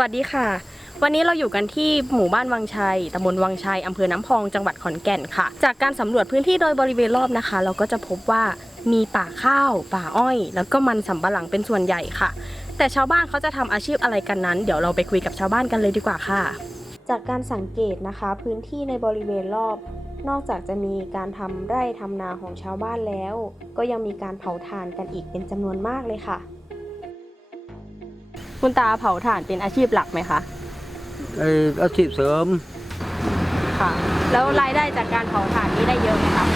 วัสดีค่ะ วันนี้เราอยู่กันที่หมู่บ้านวังชัยตำบลวังชัยอำเภอน้ำพองจังหวัดขอนแก่นค่ะ จากการสำรวจพื้นที่โดยบริเวณรอบนะคะ เราก็จะพบว่ามีป่าข้าว ป่าอ้อย แล้วก็มันสำปะหลังเป็นส่วนใหญ่ค่ะ แต่ชาวบ้านเขาจะทำอาชีพอะไรกันนั้น เดี๋ยวเราไปคุยกับชาวบ้านกันเลยดีกว่าค่ะ จากการสังเกตนะคะ พื้นที่ในบริเวณรอบ นอกจากจะมีการทำไร่ทำนาของชาวบ้านแล้ว ก็ยังมีการเผาถ่านกันอีกเป็นจำนวนมากเลยค่ะ คุณตาเผาถ่านเป็นอาชีพหลักไหมคะไอ้อาชีพเสริมค่ะ แล้วรายได้จากการเผาถ่านนี้ได้เยอะไหมคะ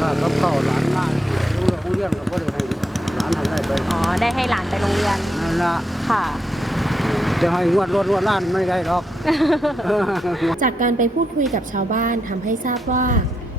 ค่ากับข้าวหลานบ้านรู้เรื่องรู้เรื่องเราก็ได้ให้หลานให้ได้ไปอ๋อได้ให้หลานไปโรงเรียนนั่นละค่ะ จะให้งวดรถงวดล้านไม่ได้หรอก จากการไปพูดคุยกับชาวบ้านทำให้ทราบว่า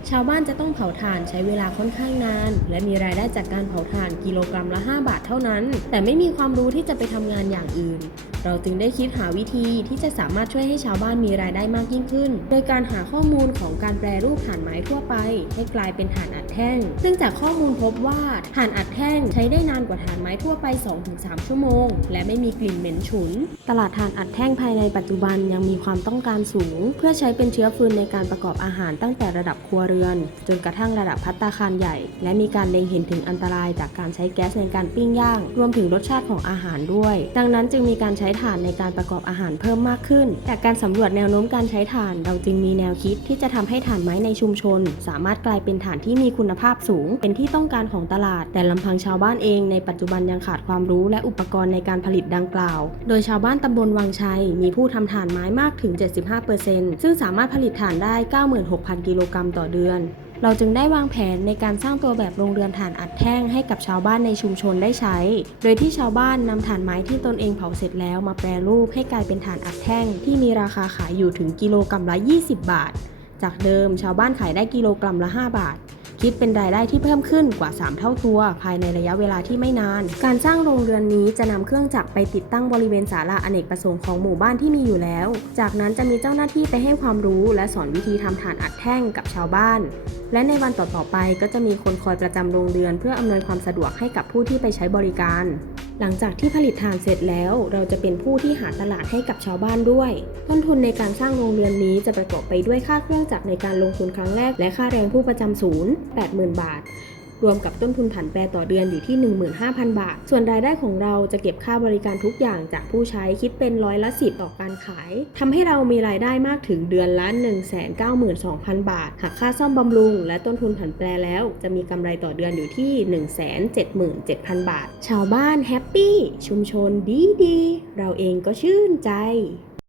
ชาวบ้านจะต้องเผาถ่านใช้เวลาค่อนข้างนาน และมีรายได้จากการเผาถ่านกิโลกรัมละ 5 บาทเท่านั้น แต่ไม่มีความรู้ที่จะไปทำงานอย่างอื่น เราจึงได้คิดหาวิธีที่จะสามารถช่วยให้ชาวบ้านมีรายได้มากยิ่งขึ้น โดยการหาข้อมูลของการแปรรูปถ่านไม้ทั่วไป ให้กลายเป็นถ่านอัดแท่ง ซึ่งจากข้อมูลพบว่าถ่านอัดแท่งใช้ได้นานกว่าถ่านไม้ทั่วไป 2-3 ชั่วโมง และไม่มีกลิ่นเหม็นฉุน ตลาดถ่านอัดแท่งภายในปัจจุบันยังมีความต้องการสูง เพื่อใช้เป็นเชื้อฟืนในการประกอบอาหารตั้งแต่ระดับครัวเรือน จนกระทั่งระดับพัตตาคารใหญ่ และมีการเล็งเห็นถึงอันตรายจากการใช้แก๊สในการปิ้งย่าง รวมถึงรสชาติของอาหารด้วย ดังนั้นจึงมีการใช้ถ่านในการประกอบอาหารเพิ่มมากขึ้น จากการสำรวจแนวโน้มการใช้ถ่าน เราจึงมีแนวคิดที่จะทำให้ถ่านไม้ในชุมชน สามารถกลายเป็นถ่านที่มีคุณภาพสูง เป็นที่ต้องการของตลาด แต่ลำพังชาวบ้านเองในปัจจุบันยังขาดความรู้และอุปกรณ์ในการผลิตดังกล่าว โดยชาวบ้านตำบลวังชัย มีผู้ทำถ่านไม้มากถึง 75%ซึ่งสามารถผลิตถ่านได้ 96,000 กิโลกรัมต่อเดือนเราจึงได้วางแผนในการสร้างตัวแบบโรงเรือนฐานอัดแท่งให้กับชาวบ้านในชุมชนได้ใช้ โดยที่ชาวบ้านนำฐานไม้ที่ตนเองเผาเสร็จแล้วมาแปรรูปให้กลายเป็นฐานอัดแท่ง ที่มีราคาขายอยู่ถึงกิโลกรัมละ 20 บาท จากเดิมชาวบ้านขายได้กิโลกรัมละ 5 บาท คิดเป็นรายได้ที่เพิ่มขึ้นกว่า 3 เท่าตัว ภายในระยะเวลาที่ไม่นาน การสร้างโรงเรือนนี้จะนำเครื่องจักรไปติดตั้งบริเวณศาลาอเนกประสงค์ของหมู่บ้านที่มีอยู่แล้ว จากนั้นจะมีเจ้าหน้าที่ไปให้ความรู้ และสอนวิธีทำถ่านอัดแท่งกับชาวบ้าน และในวันต่อๆไปก็จะมีคนคอยประจำโรงเรือน เพื่ออำนวยความสะดวกให้กับผู้ที่ไปใช้บริการ หลังจากที่ผลิตถ่านเสร็จแล้ว เราจะเป็นผู้ที่หาตลาดให้กับชาวบ้านด้วย ต้นทุนในการสร้างโรงเรือนนี้จะประกอบไปด้วยค่าเครื่องจักรในการลงทุนครั้งแรก และค่าแรงผู้ประจำศูนย์ 80,000 บาท รวมกับต้นทุนผันแปรต่อเดือนอยู่ที่ 15,000 บาท ส่วนรายได้ของเราจะเก็บค่าบริการทุกอย่างจากผู้ใช้คิดเป็นร้อยละสิต่อการขายทำให้เรามีรายได้มากถึงเดือนละ 192,000 บาท หากค่าซ่อมบำรุง และต้นทุนผันแปรแล้ว จะมีกำไรต่อเดือนอยู่ที่ 177,000 บาท ชาวบ้านแฮปปี้ชุมชนดีดีเราเองก็ชื่นใจ